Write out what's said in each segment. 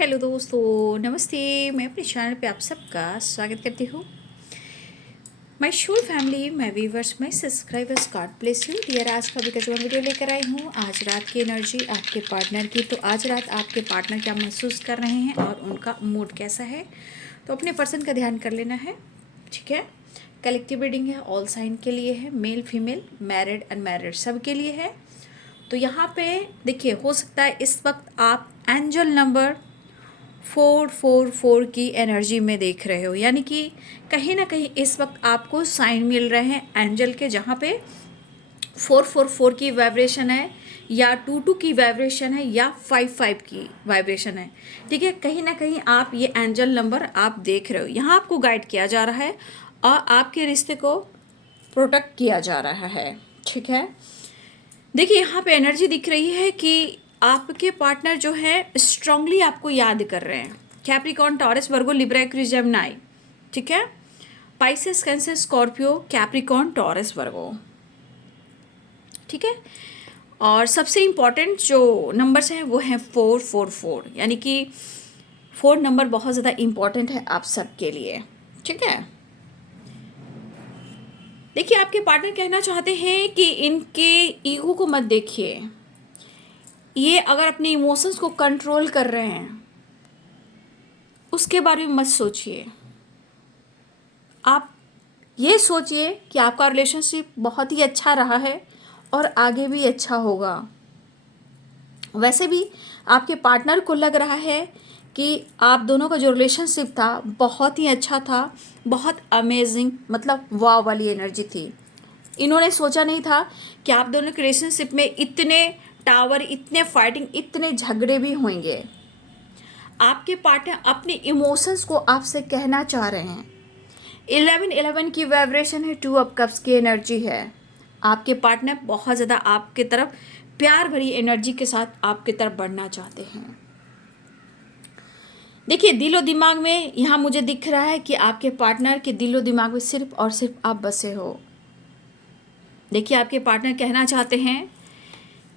Hello दोस्तों, नमस्ते। मैं अपने चैनल पे आप सबका स्वागत करती हूँ। My school family, my viewers, my subscribers, God bless you dear. आज का भी जो वीडियो लेकर आई हूँ, आज रात की एनर्जी आपके पार्टनर की। तो आज रात आपके पार्टनर क्या महसूस कर रहे हैं और उनका मूड कैसा है, तो अपने पर्सन का ध्यान कर लेना है। ठीक है, कलेक्टिव रीडिंग है, ऑल साइन के लिए है, मेल फीमेल, मैरिड अनमैरिड सब के लिए है। तो यहाँ पे देखिए, हो सकता है इस वक्त आप एंजल नंबर 444 की एनर्जी में देख रहे हो, यानी कि कहीं ना कहीं इस वक्त आपको साइन मिल रहे हैं एंजल के, जहाँ पे 444 की वाइब्रेशन है या 22 की वाइब्रेशन है या 55 की वाइब्रेशन है। ठीक है, कहीं ना कहीं आप ये एंजल नंबर आप देख रहे हो। यहाँ आपको गाइड किया जा रहा है और आपके रिश्ते को प्रोटेक्ट किया जा रहा है। ठीक है, देखिए यहाँ पे एनर्जी दिख रही है कि आपके पार्टनर जो है स्ट्रांगली आपको याद कर रहे हैं। Capricorn, Taurus, Virgo, Libra, Aquarius, Gemini. ठीक है, Pisces, Cancer, Scorpio, Capricorn, Taurus, Virgo. ठीक है, और सबसे इम्पॉर्टेंट जो नंबर्स हैं वो हैं 444, यानी कि 4 नंबर बहुत ज़्यादा इम्पॉर्टेंट है आप सबके लिए। ठीक है, देखिए आपके पार्टनर कहना चाहते हैं कि इनके ईगो को मत देखिए। ये अगर अपने इमोशंस को कंट्रोल कर रहे हैं उसके बारे में मत सोचिए। आप ये सोचिए कि आपका रिलेशनशिप बहुत ही अच्छा रहा है और आगे भी अच्छा होगा। वैसे भी आपके पार्टनर को लग रहा है कि आप दोनों का जो रिलेशनशिप था बहुत ही अच्छा था, बहुत अमेजिंग, मतलब वाव वाली एनर्जी थी। इन्होंने सोचा नहीं था कि आप दोनों के रिलेशनशिप में इतने टावर, इतने फाइटिंग, इतने झगड़े भी होंगे। आपके पार्टनर अपने इमोशंस को आपसे कहना चाह रहे हैं। 11 की वाइब्रेशन है, 2 ऑफ कप्स की एनर्जी है। आपके पार्टनर बहुत ज़्यादा आपके तरफ प्यार भरी एनर्जी के साथ आपके तरफ बढ़ना चाहते हैं। देखिए दिलो दिमाग में यहाँ मुझे दिख रहा है कि आपके पार्टनर के दिलो दिमाग में सिर्फ और सिर्फ आप बसे हो। देखिए आपके पार्टनर कहना चाहते हैं,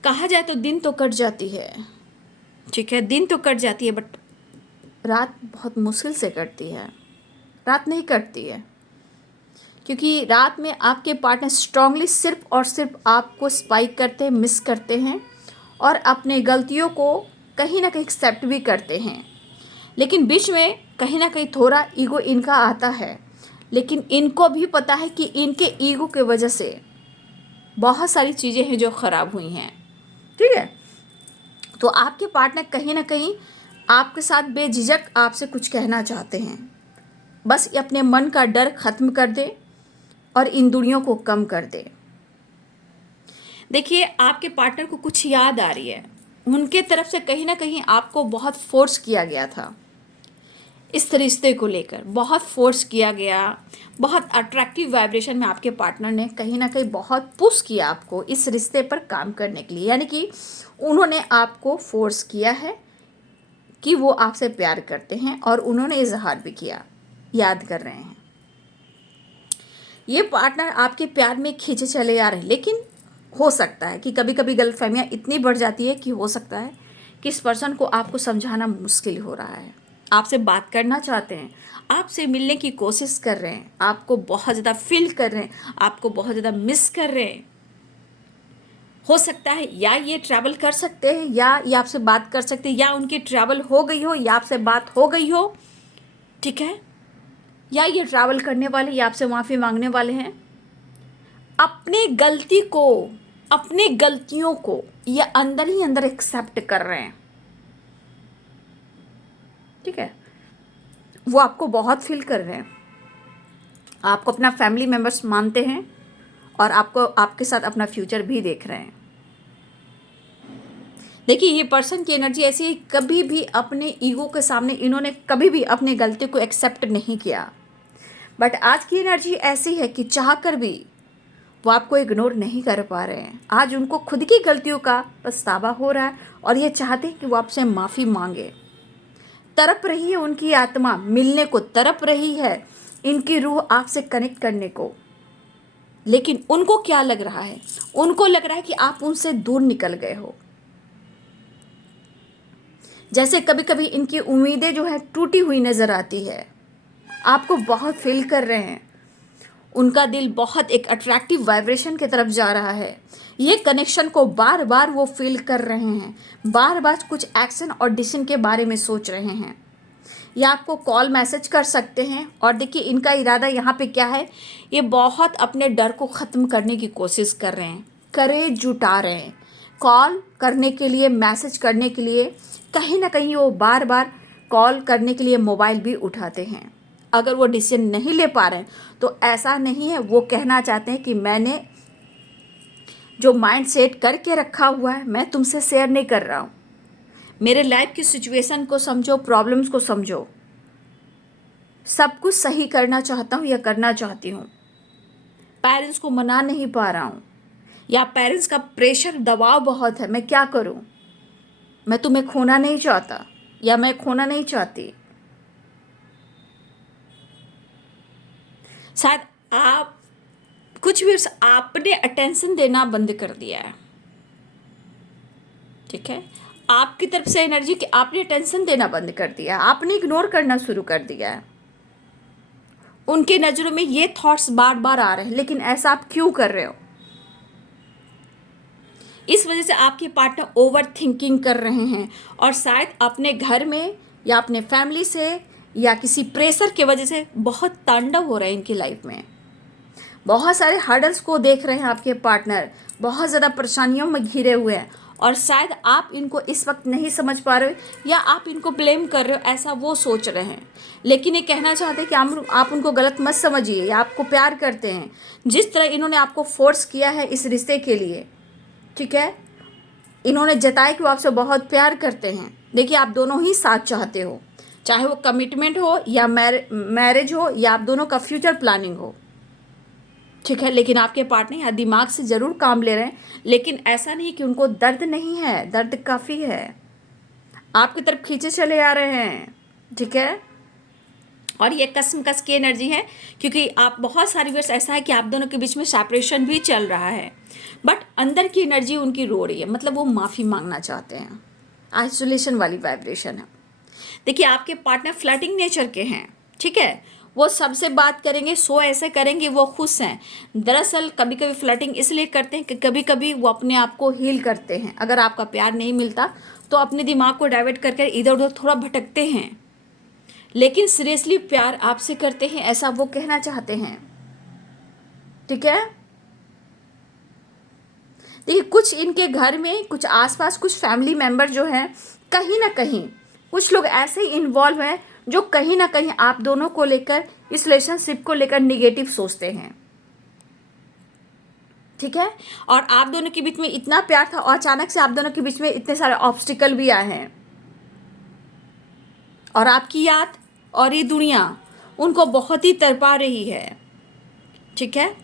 कहा जाए तो दिन तो कट जाती है। ठीक है, दिन तो कट जाती है, बट रात बहुत मुश्किल से कटती है। रात नहीं कटती है, क्योंकि रात में आपके पार्टनर स्ट्रांगली सिर्फ और सिर्फ आपको स्पाइक करते हैं, मिस करते हैं और अपने गलतियों को कहीं ना कहीं एक्सेप्ट भी करते हैं। लेकिन बीच में कहीं ना कहीं थोड़ा ईगो इनका आता है, लेकिन इनको भी पता है कि इनके ईगो के वजह से बहुत सारी चीज़ें हैं जो ख़राब हुई हैं। ठीक है, तो आपके पार्टनर कहीं ना कहीं आपके साथ बेझिझक आपसे कुछ कहना चाहते हैं। बस अपने मन का डर ख़त्म कर दे और इन दूरियों को कम कर दे। देखिए आपके पार्टनर को कुछ याद आ रही है, उनके तरफ से कहीं ना कहीं आपको बहुत फोर्स किया गया था। इस रिश्ते को लेकर बहुत फोर्स किया गया, बहुत अट्रैक्टिव वाइब्रेशन में आपके पार्टनर ने कहीं ना कहीं बहुत पुश किया आपको इस रिश्ते पर काम करने के लिए। यानी कि उन्होंने आपको फोर्स किया है कि वो आपसे प्यार करते हैं और उन्होंने इजहार भी किया, याद कर रहे हैं। ये पार्टनर आपके प्यार में खींचे चले आ रहे हैं, लेकिन हो सकता है कि कभी कभी गलतफहमियाँ इतनी बढ़ जाती है कि हो सकता है कि इस पर्सन को आपको समझाना मुश्किल हो रहा है। आपसे बात करना चाहते हैं, आपसे मिलने की कोशिश कर रहे हैं, आपको बहुत ज़्यादा फील कर रहे हैं, आपको बहुत ज़्यादा मिस कर रहे हैं। हो सकता है या ये ट्रैवल कर सकते हैं या ये आपसे बात कर सकते हैं, या उनकी ट्रैवल हो गई हो या आपसे बात हो गई हो। ठीक है, या ये ट्रैवल करने वाले या आपसे माफ़ी मांगने वाले हैं। अपनी गलती को, अपनी गलतियों को ये अंदर ही अंदर एक्सेप्ट कर रहे हैं। ठीक है, वो आपको बहुत फील कर रहे हैं, आपको अपना फैमिली मेम्बर्स मानते हैं और आपको आपके साथ अपना फ्यूचर भी देख रहे हैं। देखिए ये पर्सन की एनर्जी ऐसी है, कभी भी अपने ईगो के सामने इन्होंने कभी भी अपनी गलती को एक्सेप्ट नहीं किया। बट आज की एनर्जी ऐसी है कि चाहकर भी वो आपको इग्नोर नहीं कर पा रहे हैं। आज उनको खुद की गलतियों का पछतावा हो रहा है और ये चाहते हैं कि वो आपसे माफ़ी मांगे। तड़प रही है उनकी आत्मा, मिलने को तड़प रही है इनकी रूह आपसे कनेक्ट करने को। लेकिन उनको क्या लग रहा है, उनको लग रहा है कि आप उनसे दूर निकल गए हो। जैसे कभी कभी इनकी उम्मीदें जो है टूटी हुई नज़र आती है, आपको बहुत फील कर रहे हैं, उनका दिल बहुत एक अट्रैक्टिव वाइब्रेशन की तरफ जा रहा है। ये कनेक्शन को बार बार वो फील कर रहे हैं, बार बार कुछ एक्शन और डिसीजन के बारे में सोच रहे हैं। या आपको कॉल मैसेज कर सकते हैं। और देखिए इनका इरादा यहाँ पे क्या है, ये बहुत अपने डर को ख़त्म करने की कोशिश कर रहे हैं, करेज जुटा रहे हैं। कॉल करने के लिए, मैसेज करने के लिए कहीं ना कहीं वो बार बार कॉल करने के लिए मोबाइल भी उठाते हैं। अगर वो डिसीजन नहीं ले पा रहे हैं तो ऐसा नहीं है, वो कहना चाहते हैं कि मैंने जो माइंड सेट करके रखा हुआ है मैं तुमसे शेयर नहीं कर रहा हूँ। मेरे लाइफ की सिचुएशन को समझो, प्रॉब्लम्स को समझो, सब कुछ सही करना चाहता हूँ या करना चाहती हूँ। पेरेंट्स को मना नहीं पा रहा हूँ, या पेरेंट्स का प्रेशर, दबाव बहुत है, मैं क्या करूँ। मैं तुम्हें खोना नहीं चाहता या मैं खोना नहीं चाहती। शायद आप कुछ भी आपने अटेंशन देना बंद कर दिया है, ठीक है। आपकी तरफ से एनर्जी कि आपने अटेंशन देना बंद कर दिया, आपने इग्नोर करना शुरू कर दिया है। उनकी नज़रों में ये थॉट्स बार बार आ रहे हैं, लेकिन ऐसा आप क्यों कर रहे हो। इस वजह से आपके पार्टनर ओवर थिंकिंग कर रहे हैं, और शायद अपने घर में या अपने फैमिली से या किसी प्रेशर की वजह से बहुत तांडव हो रहा है इनकी लाइफ में। बहुत सारे हर्डल्स को देख रहे हैं आपके पार्टनर, बहुत ज़्यादा परेशानियों में घिरे हुए हैं, और शायद आप इनको इस वक्त नहीं समझ पा रहे हो या आप इनको ब्लेम कर रहे हो, ऐसा वो सोच रहे हैं। लेकिन ये कहना चाहते हैं कि आप उनको गलत मत समझिए, या आपको प्यार करते हैं। जिस तरह इन्होंने आपको फोर्स किया है इस रिश्ते के लिए, ठीक है, इन्होंने जताया कि वो आपसे बहुत प्यार करते हैं। देखिए आप दोनों ही साथ चाहते हो, चाहे वो कमिटमेंट हो या मैरिज हो या आप दोनों का फ्यूचर प्लानिंग हो, ठीक है। लेकिन आपके पार्टनर यहाँ दिमाग से ज़रूर काम ले रहे हैं, लेकिन ऐसा नहीं कि उनको दर्द नहीं है, दर्द काफ़ी है, आपकी तरफ खींचे चले आ रहे हैं, ठीक है। और ये कसमकस की एनर्जी है, क्योंकि आप बहुत सारी वर्ष ऐसा है कि आप दोनों के बीच में सेपरेशन भी चल रहा है, बट अंदर की एनर्जी उनकी रो रही है, मतलब वो माफ़ी मांगना चाहते हैं। आइसोलेशन वाली वाइब्रेशन है। देखिए आपके पार्टनर फ्लर्टिंग नेचर के हैं, ठीक है, वो सबसे बात करेंगे, सो ऐसे करेंगे, वो खुश हैं। दरअसल कभी कभी फ्लर्टिंग इसलिए करते हैं कि कभी कभी वो अपने आप को हील करते हैं। अगर आपका प्यार नहीं मिलता तो अपने दिमाग को डाइवर्ट करके इधर उधर थोड़ा भटकते हैं, लेकिन सीरियसली प्यार आपसे करते हैं, ऐसा वो कहना चाहते हैं, ठीक है। देखिए कुछ इनके घर में, कुछ आसपास कुछ फैमिली मेंबर जो हैं, कहीं ना कहीं कुछ लोग ऐसे ही इन्वॉल्व हैं जो कहीं ना कहीं आप दोनों को लेकर, इस रिलेशनशिप को लेकर निगेटिव सोचते हैं, ठीक है। और आप दोनों के बीच में इतना प्यार था और अचानक से आप दोनों के बीच में इतने सारे ऑब्स्टिकल भी आए हैं, और आपकी याद और ये दुनिया उनको बहुत ही तड़पा रही है, ठीक है।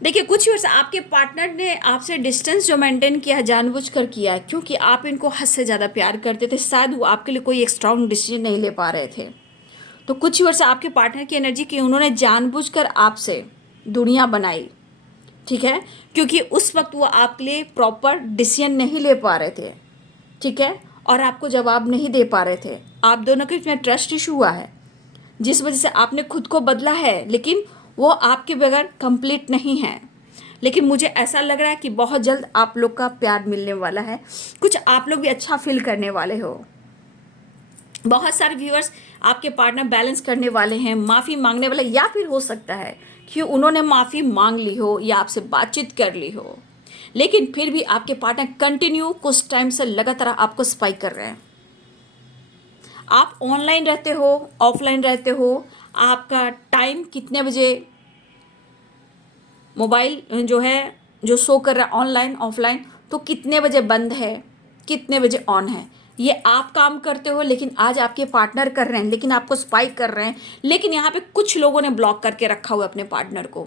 देखिए कुछ वर्ष आपके पार्टनर ने आपसे डिस्टेंस जो मेंटेन किया है जानबूझकर किया है, क्योंकि आप इनको हद से ज़्यादा प्यार करते थे। शायद वो आपके लिए कोई एक स्ट्रॉन्ग डिसीजन नहीं ले पा रहे थे। तो कुछ वर्ष आपके पार्टनर की एनर्जी की उन्होंने जानबूझकर आपसे दुनिया बनाई, ठीक है, क्योंकि उस वक्त वो आपके लिए प्रॉपर डिसीजन नहीं ले पा रहे थे, ठीक है, और आपको जवाब नहीं दे पा रहे थे। आप दोनों के बीच में ट्रस्ट इशू हुआ है, जिस वजह से आपने खुद को बदला है, लेकिन वो आपके बगैर कंप्लीट नहीं है। लेकिन मुझे ऐसा लग रहा है कि बहुत जल्द आप लोग का प्यार मिलने वाला है, कुछ आप लोग भी अच्छा फील करने वाले हो। बहुत सारे व्यूअर्स आपके पार्टनर बैलेंस करने वाले हैं, माफ़ी मांगने वाले, या फिर हो सकता है कि उन्होंने माफ़ी मांग ली हो या आपसे बातचीत कर ली हो, लेकिन फिर भी आपके पार्टनर कंटिन्यू कुछ टाइम से लगातार आपको स्पाइक कर रहे हैं। आप ऑनलाइन रहते हो, ऑफलाइन रहते हो, आपका टाइम कितने बजे मोबाइल जो है जो शो कर रहा है ऑनलाइन ऑफलाइन, तो कितने बजे बंद है, कितने बजे ऑन है, ये आप काम करते हो, लेकिन आज आपके पार्टनर कर रहे हैं, लेकिन आपको स्पाइक कर रहे हैं। लेकिन यहाँ पे कुछ लोगों ने ब्लॉक करके रखा हुआ है अपने पार्टनर को।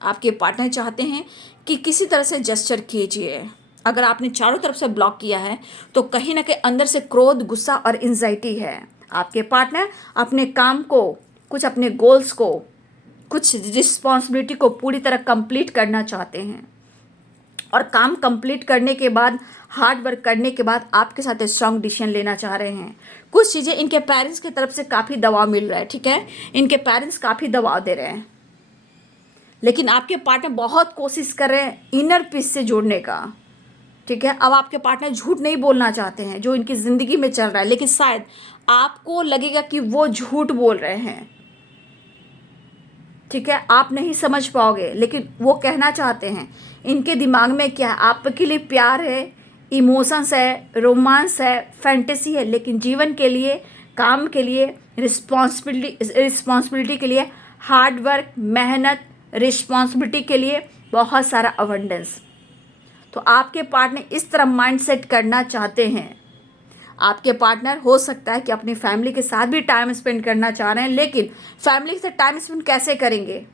आपके पार्टनर चाहते हैं कि किसी तरह से जेस्चर कीजिए। अगर आपने चारों तरफ से ब्लॉक किया है तो कहीं ना कहीं अंदर से क्रोध, गुस्सा और एंजाइटी है। आपके पार्टनर अपने काम को, कुछ अपने गोल्स को, कुछ रिस्पॉन्सिबिलिटी को पूरी तरह कंप्लीट करना चाहते हैं, और काम कंप्लीट करने के बाद, हार्ड वर्क करने के बाद आपके साथ स्ट्रॉन्ग डिसीजन लेना चाह रहे हैं। कुछ चीज़ें इनके पेरेंट्स की तरफ से काफ़ी दबाव मिल रहा है, ठीक है, इनके पेरेंट्स काफ़ी दबाव दे रहे हैं, लेकिन आपके पार्टनर बहुत कोशिश कर रहे हैं इनर पीस से जुड़ने का, ठीक है। अब आपके पार्टनर झूठ नहीं बोलना चाहते हैं जो इनकी ज़िंदगी में चल रहा है, लेकिन शायद आपको लगेगा कि वो झूठ बोल रहे हैं, ठीक है, आप नहीं समझ पाओगे, लेकिन वो कहना चाहते हैं। इनके दिमाग में क्या है, आपके लिए प्यार है, इमोशंस है, रोमांस है, फैंटेसी है, लेकिन जीवन के लिए, काम के लिए, रिस्पॉन्सिबिलिटी के लिए, हार्ड वर्क, मेहनत, रिस्पॉन्सिबिलिटी के लिए बहुत सारा अबंडेंस। तो आपके पार्टनर इस तरह माइंडसेट करना चाहते हैं। आपके पार्टनर हो सकता है कि अपनी फैमिली के साथ भी टाइम स्पेंड करना चाह रहे हैं, लेकिन फैमिली के साथ टाइम स्पेंड कैसे करेंगे,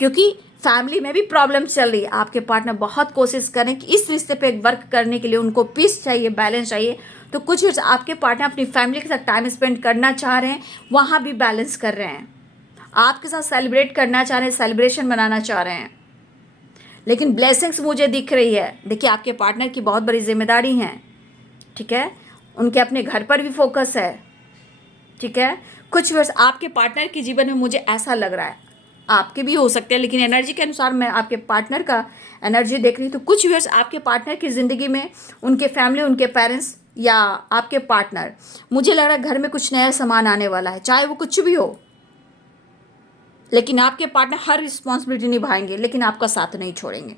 क्योंकि फैमिली में भी प्रॉब्लम चल रही है। आपके पार्टनर बहुत कोशिश करें कि इस रिश्ते पे वर्क करने के लिए उनको पीस चाहिए, बैलेंस चाहिए। तो कुछ आपके पार्टनर अपनी फैमिली के साथ टाइम स्पेंड करना चाह रहे हैं, वहाँ भी बैलेंस कर रहे हैं। आपके साथ सेलिब्रेट करना चाह रहे हैं, सेलिब्रेशन मनाना चाह रहे हैं, लेकिन ब्लेसिंग्स मुझे दिख रही है। देखिए, आपके पार्टनर की बहुत बड़ी जिम्मेदारी है, ठीक है, उनके अपने घर पर भी फोकस है, ठीक है। कुछ वर्ष आपके पार्टनर के जीवन में मुझे ऐसा लग रहा है, आपके भी हो सकते हैं, लेकिन एनर्जी के अनुसार मैं आपके पार्टनर का एनर्जी देख रही हूँ। तो कुछ वर्ष आपके पार्टनर की ज़िंदगी में उनके फैमिली, उनके पेरेंट्स या आपके पार्टनर, मुझे लग रहा है घर में कुछ नया सामान आने वाला है, चाहे वो कुछ भी हो, लेकिन आपके पार्टनर हर रिस्पॉन्सिबिलिटी निभाएंगे, लेकिन आपका साथ नहीं छोड़ेंगे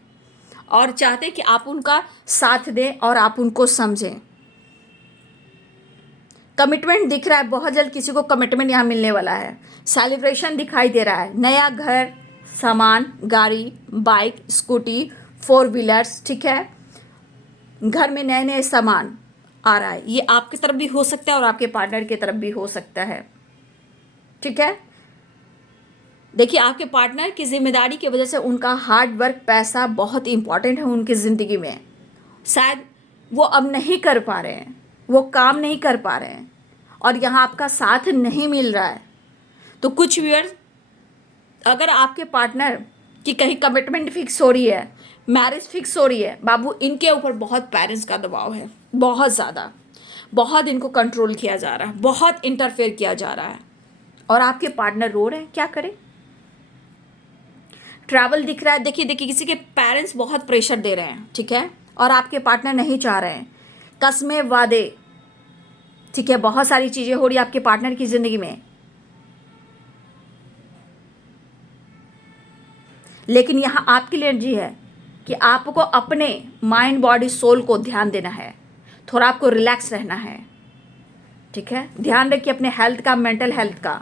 और चाहते हैं कि आप उनका साथ दें और आप उनको समझें। कमिटमेंट दिख रहा है, बहुत जल्द किसी को कमिटमेंट यहाँ मिलने वाला है। सेलिब्रेशन दिखाई दे रहा है, नया घर, सामान, गाड़ी, बाइक, स्कूटी, 4 व्हीलर्स, ठीक है, घर में नए नए सामान आ रहा है। ये आपकी तरफ भी हो सकता है और आपके पार्टनर की तरफ भी हो सकता है, ठीक है। देखिए, आपके पार्टनर की जिम्मेदारी की वजह से उनका हार्ड वर्क, पैसा बहुत इंपॉर्टेंट है उनकी ज़िंदगी में। शायद वो अब नहीं कर पा रहे हैं, वो काम नहीं कर पा रहे हैं और यहाँ आपका साथ नहीं मिल रहा है। तो कुछ व्यूअर्स, अगर आपके पार्टनर की कहीं कमिटमेंट फिक्स हो रही है, मैरिज फिक्स हो रही है, बाबू, इनके ऊपर बहुत पेरेंट्स का दबाव है, बहुत ज़्यादा, बहुत इनको कंट्रोल किया जा रहा है, बहुत इंटरफेयर किया जा रहा है और आपके पार्टनर रो रहे हैं, क्या करें। ट्रैवल दिख रहा है, देखिए किसी के पेरेंट्स बहुत प्रेशर दे रहे हैं, ठीक है, और आपके पार्टनर नहीं चाह रहे हैं। कस्में, वादे, ठीक है, बहुत सारी चीज़ें हो रही है आपके पार्टनर की ज़िंदगी में, लेकिन यहाँ आपकी एनर्जी है कि आपको अपने माइंड, बॉडी, सोल को ध्यान देना है, थोड़ा आपको रिलैक्स रहना है, ठीक है। ध्यान रखिए अपने हेल्थ का, मेंटल हेल्थ का।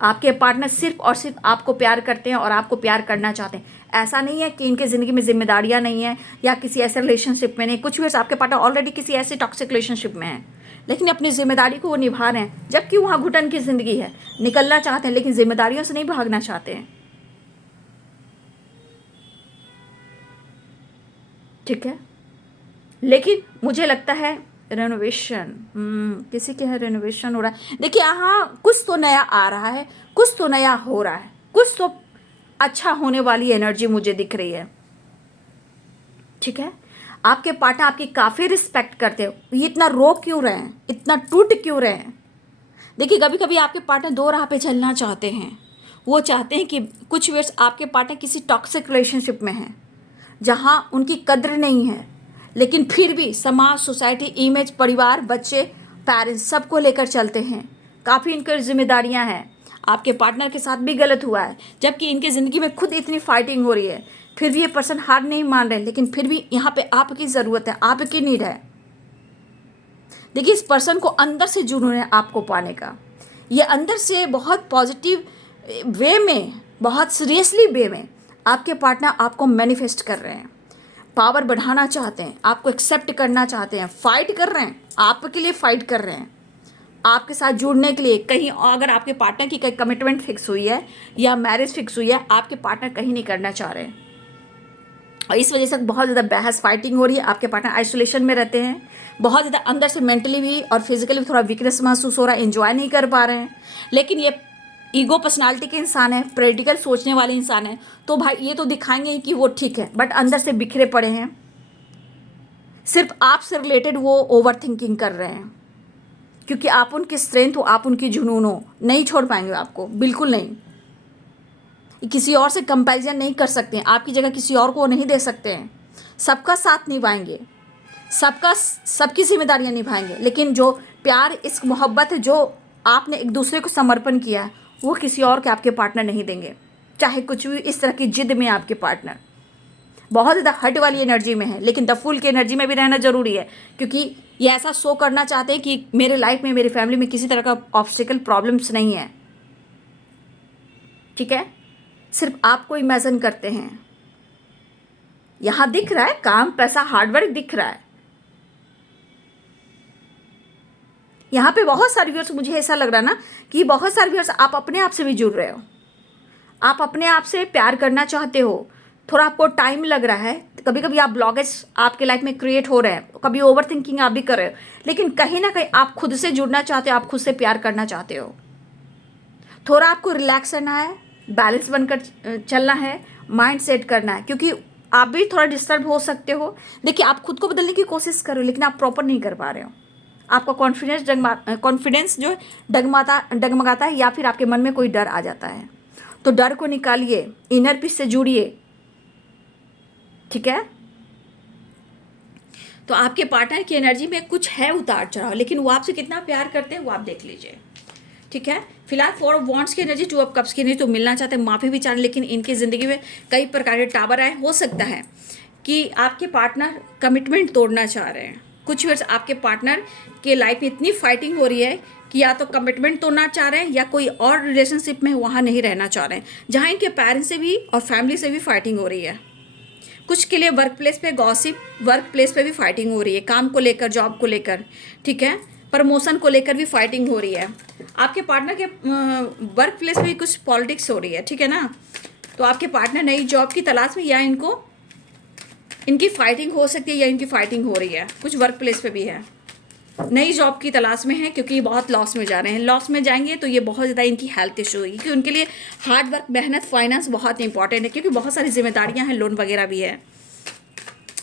आपके पार्टनर सिर्फ और सिर्फ आपको प्यार करते हैं और आपको प्यार करना चाहते हैं। ऐसा नहीं है कि इनके ज़िंदगी में जिम्मेदारियां नहीं है या किसी ऐसे रिलेशनशिप में नहीं। कुछ भी आपके पार्टनर ऑलरेडी किसी ऐसे टॉक्सिक रिलेशनशिप में है, लेकिन अपनी जिम्मेदारी को वो निभा रहे हैं, जबकि वहाँ घुटन की ज़िंदगी है, निकलना चाहते हैं लेकिन जिम्मेदारियों से नहीं भागना चाहते हैं, ठीक है। लेकिन मुझे लगता है रेनोवेशन, किसी के यहाँ रेनोवेशन हो रहा है। देखिए, यहाँ कुछ तो नया आ रहा है, कुछ तो नया हो रहा है, कुछ तो अच्छा होने वाली एनर्जी मुझे दिख रही है, ठीक है। आपके पार्टनर आपकी काफ़ी रिस्पेक्ट करते हो, ये इतना रो क्यों रहे हैं, इतना टूट क्यों रहे हैं। देखिए, कभी कभी आपके पार्टनर दो राह पे चलना चाहते हैं। वो चाहते हैं कि कुछ वर्ष आपके पार्टनर किसी टॉक्सिक रिलेशनशिप में हैं जहाँ उनकी कद्र नहीं है, लेकिन फिर भी समाज, सोसाइटी, इमेज, परिवार, बच्चे, पेरेंट्स सबको लेकर चलते हैं। काफ़ी इनकी जिम्मेदारियां हैं। आपके पार्टनर के साथ भी गलत हुआ है, जबकि इनकी ज़िंदगी में खुद इतनी फाइटिंग हो रही है, फिर भी ये पर्सन हार नहीं मान रहे, लेकिन फिर भी यहाँ पे आपकी ज़रूरत है, आपकी नीड है। देखिए, इस पर्सन को अंदर से जुनून है आपको पाने का। ये अंदर से बहुत पॉजिटिव वे में, बहुत सीरियसली वे में आपके पार्टनर आपको मैनिफेस्ट कर रहे हैं, पावर बढ़ाना चाहते हैं, आपको एक्सेप्ट करना चाहते हैं, फाइट कर रहे हैं, आपके लिए फाइट कर रहे हैं, आपके साथ जुड़ने के लिए। कहीं अगर आपके पार्टनर की कहीं कमिटमेंट फिक्स हुई है या मैरिज फिक्स हुई है, आपके पार्टनर कहीं नहीं करना चाह रहे हैं और इस वजह से बहुत ज़्यादा बहस, फाइटिंग हो रही है। आपके पार्टनर आइसोलेशन में रहते हैं, बहुत ज़्यादा अंदर से मेंटली भी और फिजिकली भी थोड़ा वीकनेस महसूस हो रहा है, एंजॉय नहीं कर पा रहे हैं। लेकिन ये ईगो पर्सनालिटी के इंसान है, प्रैक्टिकल सोचने वाले इंसान है, तो भाई ये तो दिखाएंगे ही कि वो ठीक है, बट अंदर से बिखरे पड़े हैं। सिर्फ आपसे रिलेटेड वो ओवर थिंकिंग कर रहे हैं, क्योंकि आप उनकी स्ट्रेंथ हो, आप उनकी जुनून हो, नहीं छोड़ पाएंगे आपको, बिल्कुल नहीं। किसी और से कंपैरिजन नहीं कर सकते हैं, आपकी जगह किसी और को नहीं दे सकते हैं। सबका साथ निभाएंगे, सबकी जिम्मेदारियां निभाएंगे, लेकिन जो प्यार, इस मोहब्बत है जो आपने एक दूसरे को समर्पण किया है, वो किसी और के आपके पार्टनर नहीं देंगे। चाहे कुछ भी इस तरह की जिद में आपके पार्टनर बहुत ज़्यादा हट वाली एनर्जी में है, लेकिन द फुल की एनर्जी में भी रहना ज़रूरी है, क्योंकि ये ऐसा शो करना चाहते हैं कि मेरे लाइफ में, मेरी फैमिली में किसी तरह का ऑब्स्टिकल प्रॉब्लम्स नहीं है। ठीक है, सिर्फ आपको इमेजिन करते हैं। यहाँ दिख रहा है काम, पैसा, हार्डवर्क दिख रहा है। यहाँ पे बहुत सारे व्यूअर्स, मुझे ऐसा लग रहा ना कि बहुत सारे व्यूअर्स आप अपने आप से भी जुड़ रहे हो, आप अपने आप से प्यार करना चाहते हो। थोड़ा आपको टाइम लग रहा है, कभी कभी आप ब्लॉकेज आपके लाइफ में क्रिएट हो रहे हैं, कभी ओवर थिंकिंग आप भी कर रहे हो, लेकिन कहीं ना कहीं आप खुद से जुड़ना चाहते हो, आप खुद से प्यार करना चाहते हो। थोड़ा आपको रिलैक्स रहना है, बैलेंस बनकर चलना है, माइंड सेट करना है, क्योंकि आप भी थोड़ा डिस्टर्ब हो सकते हो। देखिए, आप खुद को बदलने की कोशिश करो, लेकिन आप प्रॉपर नहीं कर पा रहे हो। आपका कॉन्फिडेंस जो है डगमगाता है, या फिर आपके मन में कोई डर आ जाता है। तो डर को निकालिए, इनर पीस से जुड़िए। ठीक है, तो आपके पार्टनर की एनर्जी में कुछ है उतार चढ़ाव, लेकिन वो आपसे कितना प्यार करते हैं वो आप देख लीजिए। ठीक है, फिलहाल 4 ऑफ वॉन्ड्स की एनर्जी, 2 ऑफ कप्स की एनर्जी, तो मिलना चाहते हैं, माफ़ी भी चाह, लेकिन इनकी ज़िंदगी में कई प्रकार के टावर आए। हो सकता है कि आपके पार्टनर कमिटमेंट तोड़ना चाह रहे हैं। कुछ वर्ष आपके पार्टनर के लाइफ में इतनी फाइटिंग हो रही है कि या तो कमिटमेंट तोड़ना चाह रहे हैं, या कोई और रिलेशनशिप में वहाँ नहीं रहना चाह रहे हैं, जहाँ इनके पेरेंट्स से भी और फैमिली से भी फाइटिंग हो रही है। कुछ के लिए वर्क प्लेस पे गॉसिप, वर्क प्लेस पे भी फाइटिंग हो रही है, काम को लेकर, जॉब को लेकर। ठीक है, प्रमोशन को लेकर भी फाइटिंग हो रही है। आपके पार्टनर के वर्क प्लेस पे भी कुछ पॉलिटिक्स हो रही है। ठीक है ना, तो आपके पार्टनर नई जॉब की तलाश में, या इनकी फाइटिंग हो सकती है, या इनकी फाइटिंग हो रही है, कुछ वर्क प्लेस पे भी है, नई जॉब की तलाश में है, क्योंकि ये बहुत लॉस में जा रहे हैं। लॉस में जाएंगे तो ये बहुत ज़्यादा इनकी हेल्थ इशू होगी, क्योंकि उनके लिए हार्ड वर्क, मेहनत, फाइनेंस बहुत इंपॉर्टेंट है, क्योंकि बहुत सारी जिम्मेदारियां हैं, लोन वगैरह भी है।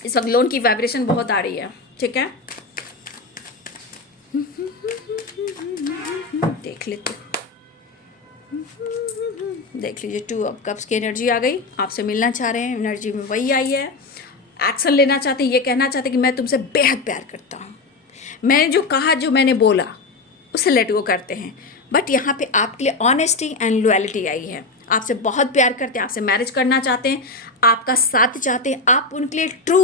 इस वक्त लोन की वाइब्रेशन बहुत आ रही है। ठीक है, देख लीजिए 2 ऑफ कप्स की एनर्जी आ गई। आपसे मिलना चाह रहे हैं, एनर्जी में वही आई है। एक्शन लेना चाहते हैं, ये कहना चाहते हैं कि मैं तुमसे बेहद प्यार करता हूँ, मैंने जो कहा, जो मैंने बोला, उसे लेट गो करते हैं। बट यहाँ पे आपके लिए ऑनेस्टी एंड लॉयल्टी आई है। आपसे बहुत प्यार करते हैं, आपसे मैरिज करना चाहते हैं, आपका साथ चाहते हैं, आप उनके लिए ट्रू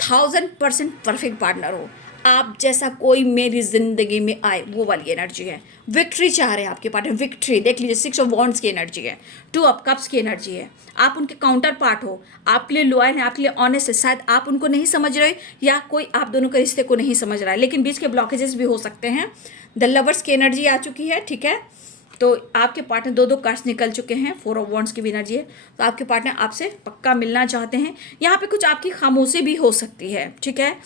1000% परफेक्ट पार्टनर हो। आप जैसा कोई मेरी ज़िंदगी में आए, वो वाली एनर्जी है। विक्ट्री चाह रहे हैं आपके पार्टनर, विक्ट्री। देख लीजिए 6 ऑफ वॉन्ड्स की एनर्जी है, 2 ऑफ कप्स की एनर्जी है। आप उनके काउंटर पार्ट हो, आपके लिए लॉयल है, आपके लिए ऑनेस्ट है। शायद आप उनको नहीं समझ रहे, या कोई आप दोनों के रिश्ते को नहीं समझ रहा है, लेकिन बीच के ब्लॉकेजेस भी हो सकते हैं। द लवर्स की एनर्जी आ चुकी है। ठीक है, तो आपके पार्टनर 2 कार्ड्स निकल चुके हैं, 4 ऑफ वॉन्ड्स की भी एनर्जी है। तो आपके पार्टनर आपसे पक्का मिलना चाहते हैं। यहाँ पे कुछ आपकी खामोशी भी हो सकती है। ठीक है,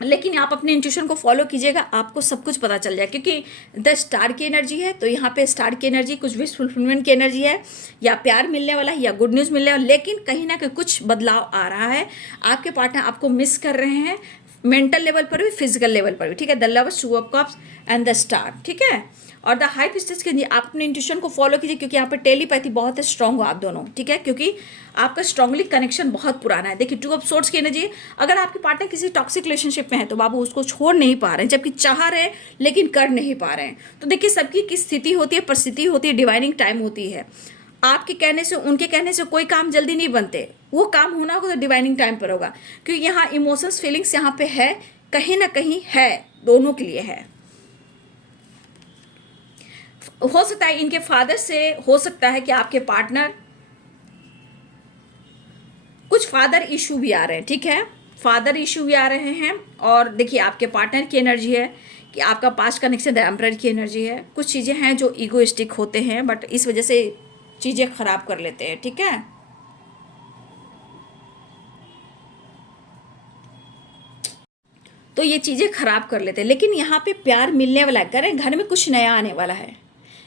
लेकिन आप अपने इंट्यूशन को फॉलो कीजिएगा, आपको सब कुछ पता चल जाए, क्योंकि द स्टार की एनर्जी है। तो यहाँ पे स्टार की एनर्जी कुछ विश फुलफिलमेंट की एनर्जी है, या प्यार मिलने वाला है, या गुड न्यूज़ मिलने वाला, लेकिन कहीं ना कहीं कुछ बदलाव आ रहा है। आपके पार्टनर आपको मिस कर रहे हैं, मेंटल लेवल पर भी, फिजिकल लेवल पर भी। ठीक है, the lovers, 2 of cups and the star. ठीक है, और द हाई प्रीस्टेस के लिए आप अपने इंट्यूशन को फॉलो कीजिए, क्योंकि यहाँ पे टेलीपैथी बहुत स्ट्रांग हो आप दोनों। ठीक है, क्योंकि आपका स्ट्रांगली कनेक्शन बहुत पुराना है। देखिए 2 ऑफ सोर्ड्स की एनर्जी, अगर आपके पार्टनर किसी टॉक्सिक रिलेशनशिप में है तो बाबू उसको छोड़ नहीं पा रहे हैं, जबकि चाह रहे हैं लेकिन कर नहीं पा रहे हैं। तो देखिए सबकी किस स्थिति होती है, परिस्थिति होती है, डिवाइनिंग टाइम होती है। आपके कहने से, उनके कहने से कोई काम जल्दी नहीं बनते। वो काम होना होगा तो डिवाइनिंग टाइम पर होगा, क्योंकि यहाँ इमोशंस, फीलिंग्स यहाँ पे है, कहीं ना कहीं है, दोनों के लिए है। हो सकता है इनके फादर से, हो सकता है कि आपके पार्टनर, कुछ फादर इशू भी आ रहे हैं। ठीक है, फादर इशू भी आ रहे हैं। और देखिए आपके पार्टनर की एनर्जी है कि आपका पास्ट कनेक्शन, द एम्परर की एनर्जी है। कुछ चीज़ें हैं जो ईगोइस्टिक होते हैं, बट इस वजह से चीज़ें खराब कर लेते हैं। ठीक है, तो ये चीज़ें खराब कर लेते हैं, लेकिन यहाँ पे प्यार मिलने वाला है। घर में कुछ नया आने वाला है,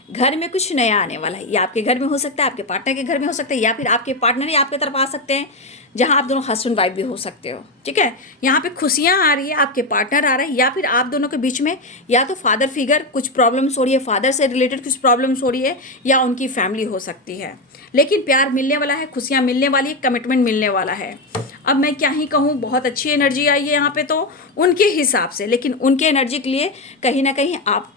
घर में कुछ नया आने वाला है, या आपके घर में हो सकता है, आपके पार्टनर के घर में हो सकता है, या फिर आपके पार्टनर ही आपके तरफ आ सकते हैं, जहां आप दोनों हस्बैंड वाइफ भी हो सकते हो। ठीक है, यहाँ पे खुशियाँ आ रही है, आपके पार्टनर आ रहे हैं, या फिर आप दोनों के बीच में या तो फादर फिगर कुछ प्रॉब्लम्स हो रही है, फादर से रिलेटेड कुछ प्रॉब्लम्स हो रही है, या उनकी फैमिली हो सकती है। लेकिन प्यार मिलने वाला है, खुशियाँ मिलने वाली है, कमिटमेंट मिलने वाला है। अब मैं क्या ही कहूँ, बहुत अच्छी एनर्जी आई है यहाँ पे तो उनके हिसाब से, लेकिन उनके एनर्जी के लिए कहीं ना कहीं आप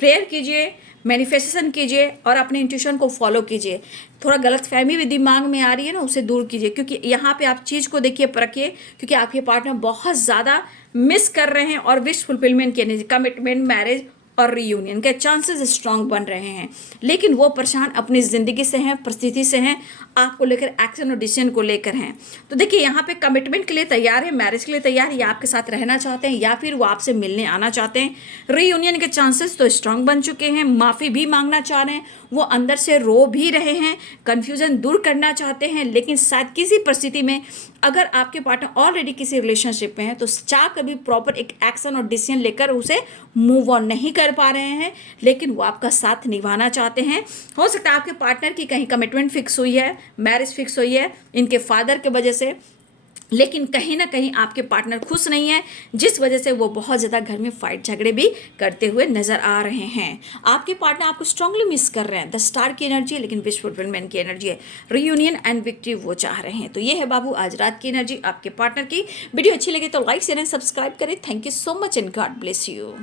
प्रेयर कीजिए, मैनिफेस्टेशन कीजिए और अपने इंट्यूशन को फॉलो कीजिए। थोड़ा गलत फहमी भी दिमाग में आ रही है ना, उसे दूर कीजिए, क्योंकि यहाँ पे आप चीज़ को देखिए, परखिए, क्योंकि आपके पार्टनर बहुत ज़्यादा मिस कर रहे हैं और विश फुलफिलमेंट के एनर्जी, कमिटमेंट, मैरिज और रीयूनियन के चांसेस स्ट्रांग बन रहे हैं। लेकिन वो परेशान अपनी ज़िंदगी से हैं, परिस्थिति से हैं, आपको लेकर एक्शन और डिसीजन को लेकर हैं। तो देखिए यहाँ पे कमिटमेंट के लिए तैयार है, मैरिज के लिए तैयार है, या आपके साथ रहना चाहते हैं, या फिर वो आपसे मिलने आना चाहते हैं। रीयूनियन के चांसेस तो स्ट्रांग बन चुके हैं, माफ़ी भी मांगना चाह रहे हैं, वो अंदर से रो भी रहे हैं, कन्फ्यूज़न दूर करना चाहते हैं। लेकिन शायद किसी परिस्थिति में अगर आपके पार्टनर ऑलरेडी किसी रिलेशनशिप में है तो चाह कर भी प्रॉपर एक एक्शन और डिसीजन लेकर उसे मूव ऑन नहीं कर पा रहे हैं, लेकिन वो आपका साथ निभाना चाहते हैं। हो सकता है आपके पार्टनर की कहीं कमिटमेंट फिक्स हुई है, मैरिज फिक्स हुई है इनके फादर के वजह से, लेकिन कहीं ना कहीं आपके पार्टनर खुश नहीं है, जिस वजह से वो बहुत ज़्यादा घर में फाइट झगड़े भी करते हुए नजर आ रहे हैं। आपके पार्टनर आपको स्ट्रांगली मिस कर रहे हैं, द स्टार की एनर्जी है, लेकिन विश फुलफिलमेंट की एनर्जी है, रीयूनियन एंड विक्ट्री वो चाह रहे हैं। तो ये है बाबू आज रात की एनर्जी आपके पार्टनर की। वीडियो अच्छी लगी तो लाइक शेयर एंड सब्सक्राइब करें। Thank you so much and God bless you.